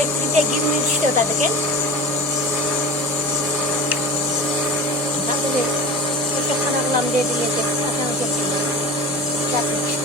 Kita gimana sih tuh tadi kan? Tapi deh, kita kan alam dia dia akan jadi.